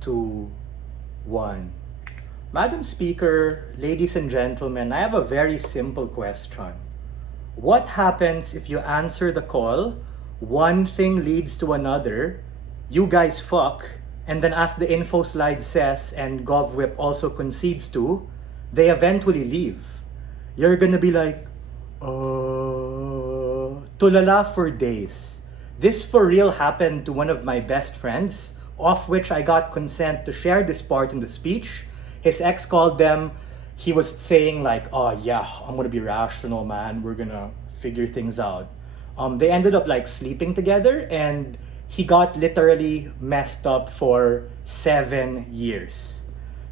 2, 1. Madam Speaker, ladies and gentlemen, I have a very simple question. What happens if you answer the call, one thing leads to another, you guys fuck, and then as the info slide says and GovWhip also concedes to, they eventually leave? You're gonna be like, tulala for days. This for real happened to one of my best friends, of which I got consent to share this part in the speech. His ex called them. He was saying like, oh yeah, I'm gonna be rational, man. We're gonna figure things out. They ended up like sleeping together, and he got literally messed up for 7 years.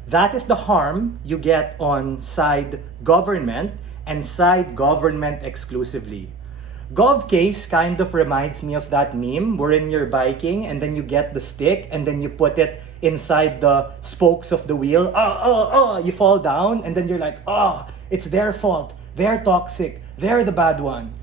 That is the harm you get on side government and side government exclusively. Gov case kind of reminds me of that meme wherein you're biking and then you get the stick and then you put it inside the spokes of the wheel. You fall down and then you're like, it's their fault. They're toxic. They're the bad one.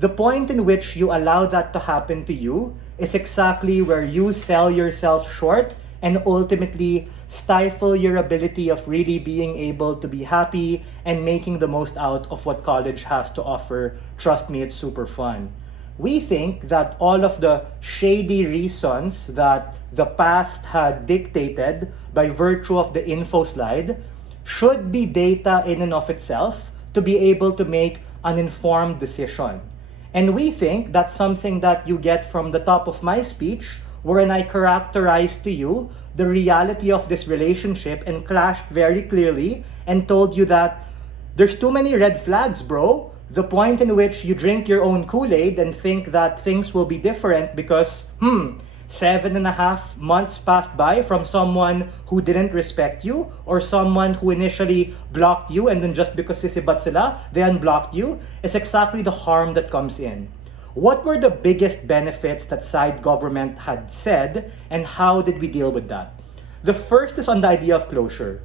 The point in which you allow that to happen to you is exactly where you sell yourself short and ultimately stifle your ability of really being able to be happy and making the most out of what college has to offer. Trust me, it's super fun. We think that all of the shady reasons that the past had dictated by virtue of the info slide should be data in and of itself to be able to make an informed decision. And we think that's something that you get from the top of my speech, wherein I characterized to you the reality of this relationship and clashed very clearly and told you that there's too many red flags, bro. The point in which you drink your own Kool-Aid and think that things will be different because, 7.5 months passed by from someone who didn't respect you or someone who initially blocked you and then just because sisibat sila, they unblocked you, is exactly the harm that comes in. What were the biggest benefits that side government had said, and how did we deal with that? The first is on the idea of closure.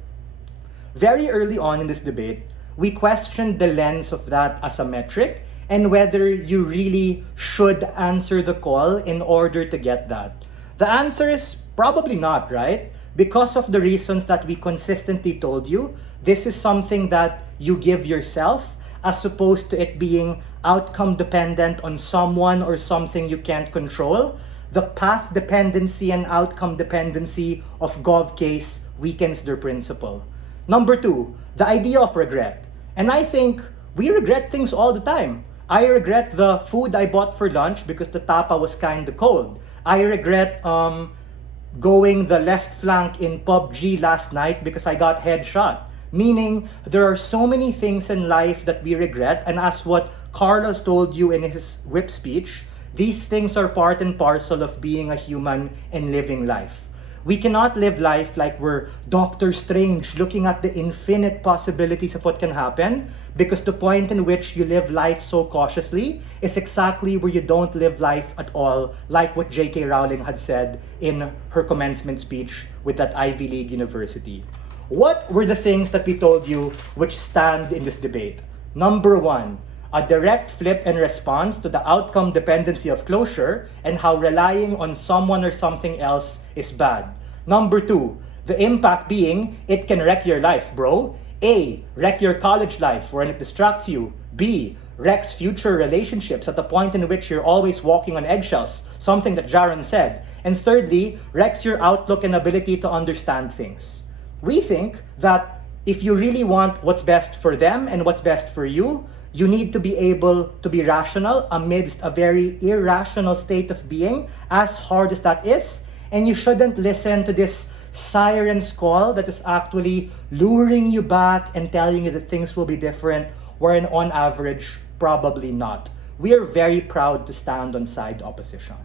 Very early on in this debate, we questioned the lens of that as a metric and whether you really should answer the call in order to get that. The answer is probably not, right? Because of the reasons that we consistently told you, this is something that you give yourself as opposed to it being outcome dependent on someone or something you can't control. The path dependency and outcome dependency of Gov case weakens their principle. Number 2, the idea of regret. And I think we regret things all the time. I regret the food I bought for lunch because the tapa was kind of cold. I regret going the left flank in PUBG last night because I got headshot. Meaning, there are so many things in life that we regret, and as what Carlos told you in his whip speech, these things are part and parcel of being a human and living life. We cannot live life like we're Doctor Strange looking at the infinite possibilities of what can happen, because the point in which you live life so cautiously is exactly where you don't live life at all, like what J.K. Rowling had said in her commencement speech with that Ivy League university. What were the things that we told you which stand in this debate? Number 1, a direct flip and response to the outcome dependency of closure and how relying on someone or something else is bad. Number 2, the impact being it can wreck your life, bro. A, wreck your college life when it distracts you. B, wrecks future relationships at the point in which you're always walking on eggshells, something that Jaron said. And thirdly, wrecks your outlook and ability to understand things. We think that if you really want what's best for them and what's best for you, you need to be able to be rational amidst a very irrational state of being, as hard as that is. And you shouldn't listen to this siren's call that is actually luring you back and telling you that things will be different, wherein on average, probably not. We are very proud to stand on side opposition.